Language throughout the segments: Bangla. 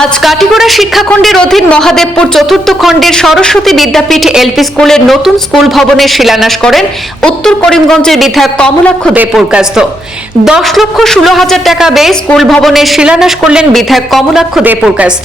আজ কাটিগড়া শিক্ষাখণ্ডের অধীন মহাদেবপুর চতুর্থ খণ্ডের সরস্বতী বিদ্যাপীঠ এলপি স্কুলের নতুন স্কুল ভবনের শিলান্যাস করেন উত্তর করিমগঞ্জের বিধায়ক কমলাক্ষ দে পুরকাস্ত দশ লক্ষ ষোলো হাজার টাকা ব্যয়ে স্কুল ভবনের শিলান্যাস করলেন বিধায়ক কমলাক্ষ দে পুরকাস্ত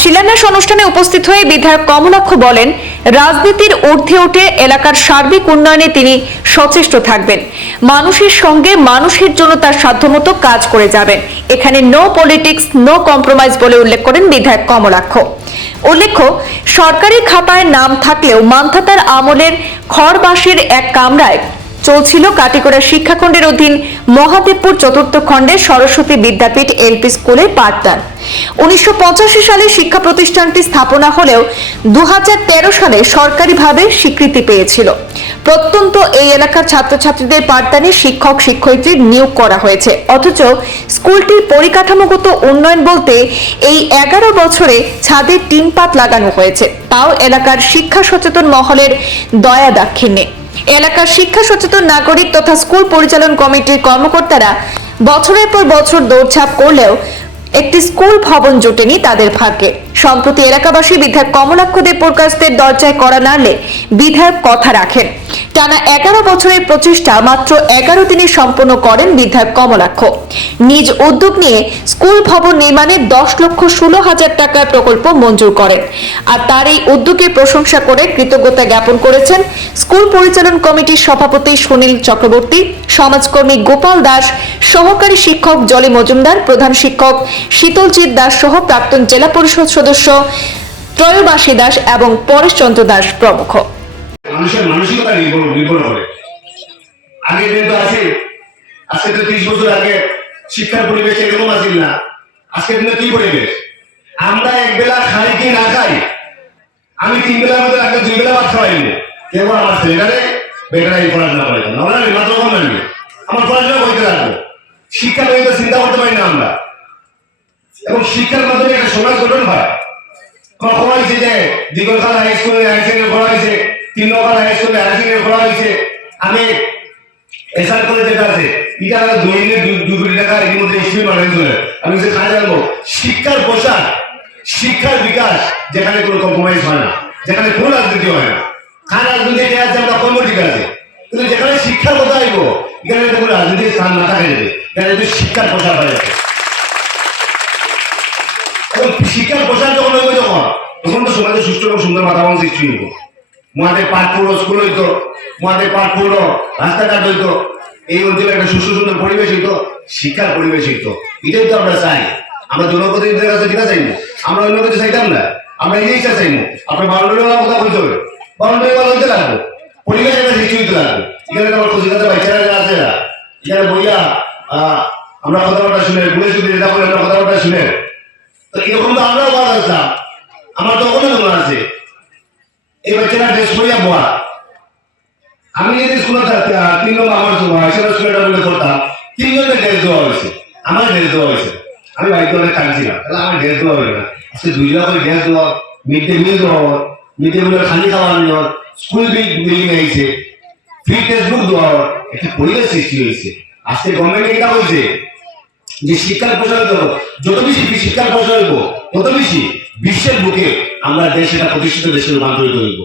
শিলান্যাস অনুষ্ঠানে উপস্থিত হয়ে বিধায়ক কমলাক্ষ বলেন, রাজনীতির ঊর্ধ্বে উঠে এলাকার সার্বিক উন্নয়নে তিনি সচেষ্ট থাকবেন। মানুষের সঙ্গে মানুষের জন্য তার সাধ্যমতো কাজ করে যাবেন। এখানে নো পলিটিক্স নো কম্প্রোমাইজ বলে উল্লেখ করেন বিধায়ক কমলাক্ষ। উল্লেখ্য, সরকারি খাতায় নাম থাকলেও মান্ধাতার আমলের খড়বাসের এক কামরায় চলছিল কাটিগড়া শিক্ষাখণ্ডের অধীন মহাদেবপুর চতুর্থ খণ্ডের সরস্বতী বিদ্যাপীঠ এলপি স্কুলে পাঠদান। উনিশশো সালে শিক্ষা প্রতিষ্ঠানটি স্থাপনা হলেও দুহাজার তেরো সালে সরকারিভাবে স্বীকৃতি পেয়েছিল। প্রত্যন্ত এই এলাকার ছাত্রছাত্রীদের পাঠদানে শিক্ষক শিক্ষয়িত্রীর নিয়োগ করা হয়েছে। অথচ স্কুলটির পরিকাঠামোগত উন্নয়ন বলতে এই এগারো বছরে ছাদের টিনপাত লাগানো হয়েছে। তাও এলাকার শিক্ষা সচেতন মহলের দয়া দাক্ষিণ্যে। এলাকার শিক্ষা সচেতন নাগরিক তথা স্কুল পরিচালন কমিটির কর্মকর্তারা বছরের পর বছর দৌড়ঝাঁপ করলেও একটি স্কুল ভবন জোটেনি তাদের ভাগ্যে সম্প্রতি এলাকাবাসী বিধায়ক কমলাক্ষ দেব প্রকাশদের দরজায় করা নাড়লে বিধায়ক কথা রাখেন। টানা এগারো বছরের প্রচেষ্টা মাত্র এগারো দিনে সম্পন্ন করেন বিধায়ক কমলাক্ষ। নিজ উদ্যোগ নিয়ে স্কুল ভবন নির্মাণে দশ লক্ষ ষোলো হাজার টাকার প্রকল্প মঞ্জুর করেন। আর তার এই উদ্যোগের প্রশংসা করে কৃতজ্ঞতা জ্ঞাপন করেছেন স্কুল পরিচালন কমিটির সভাপতি সুনীল চক্রবর্তী, সমাজকর্মী গোপাল দাস, সহকারী শিক্ষক জলি মজুমদার, প্রধান শিক্ষক শীতলজিৎ দাস সহ প্রাক্তন জেলা পরিষদ সদস্য ত্রয়োবাসী দাস এবং পরেশচন্দ্র দাস প্রমুখ। মানুষের মানসিকতা নির্ভর নির্ভর করে আগে তো আছে, আজকে তো ত্রিশ বছর আগে শিক্ষার পরিবেশ এরকম আছিল না। আজকে দিনে কি পরিবেশ? আমরা এক বেলা খাই কি না খাই, আমি তিন বেলার মধ্যে আগে দুই বেলা ভাত খাওয়াই নিব কেউ আমার ছেলেটারে বেটারাই পড়াশোনা করে না আমরা না মাত্র কম আমার পড়াশোনা করতে লাগবো। শিক্ষা নিয়ে তো চিন্তা করতে পারি না আমরা। এবং শিক্ষার মাধ্যমে একটা সমাজ গঠন হয়। করা হয়েছে যে দিগলখাল হাই স্কুলে আইসিএন করা হয়েছে শিক্ষার প্রসার শিক্ষার বিকাশ, যেখানে কোনো কম্প্রোমাইজ হয় না, যেখানে কোনো রাজনীতি হয় না। খান রাজনীতি আছে? আমরা কর্ম ঠিক আছে। কিন্তু যেখানে শিক্ষার কথা আইব, এখানে কোনো রাজনীতির স্থান না থাকে যাবে এখানে যদি শিক্ষার প্রসার হয়ে। যাবে শিক্ষার প্রসার যখন হইব যখন, তখন তো সমাজে সুস্থ এবং সুন্দর বাতাবরণ সৃষ্টি হইব। মহাদের পাঠ পড়ো স্কুল হইতো। মহাদের পাঠ পড়ো রাস্তাঘাট হইতো। এই অঞ্চলে একটা সুস্থ, সুন্দর পরিবেশ হইতো, শিক্ষার পরিবেশ হইতো। এটাই তো আমরা চাই। আমরা জনপ্রতিনিধিদের কাছে যেটা চাইব, আমরা অন্য কিছু চাইতাম না। আমরা এই জিনিসটা চাইব আপনার বাউন্ডারি ওয়ালা কথা বলতে হবে। বাউন্ডারি ওয়ালা হইতে লাগবো পরিবেশ একটা সৃষ্টি হইতে লাগবে। এখানে আমার কচিকাতে বাচ্চারা যারা আছে এখানে বইয়া আমরা কথাবার্তা শুনে গুণে শুনে এটা বলে আমরা কথাবার্তা শুনে। তো এরকম তো আমরাও আসতাম আমার তো ওখানে আছে। এই বাচ্চারা ড্রেস পরিয়া বয়া আমি যদি স্কুলে থাকতাম তিন নম্বর আমার সময় সেটা স্কুলে বলে করতাম তিনজনের ড্রেস দেওয়া হয়েছে আমার ড্রেস দেওয়া হয়েছে। আমি বাড়িতে অনেক কাঁদছিলাম তাহলে আমার ড্রেস দেওয়া হবে না। আজকে দুই লাখ করে ড্রেস দেওয়া, মিড ডে মিল দেওয়া মিড ডে মিলের খালি খাওয়ানো হয় স্কুল বিল্ডিং হয়েছে ফ্রি টেক্সট বুক দেওয়া একটা পরিবেশ সৃষ্টি হয়েছে। আজকে গভর্নমেন্ট এটা বলছে যে শিক্ষার প্রসার করব যত বেশি শিক্ষার প্রসার করব তত বেশি বিশ্বের বুকে আমরা দেশ এটা প্রতিষ্ঠিত দেশে রূপান্তরিত হইব।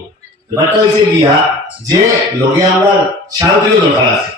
ব্যাপারটা হয়েছে গিয়া যে লোকে আমরা সারা দরকার আছে।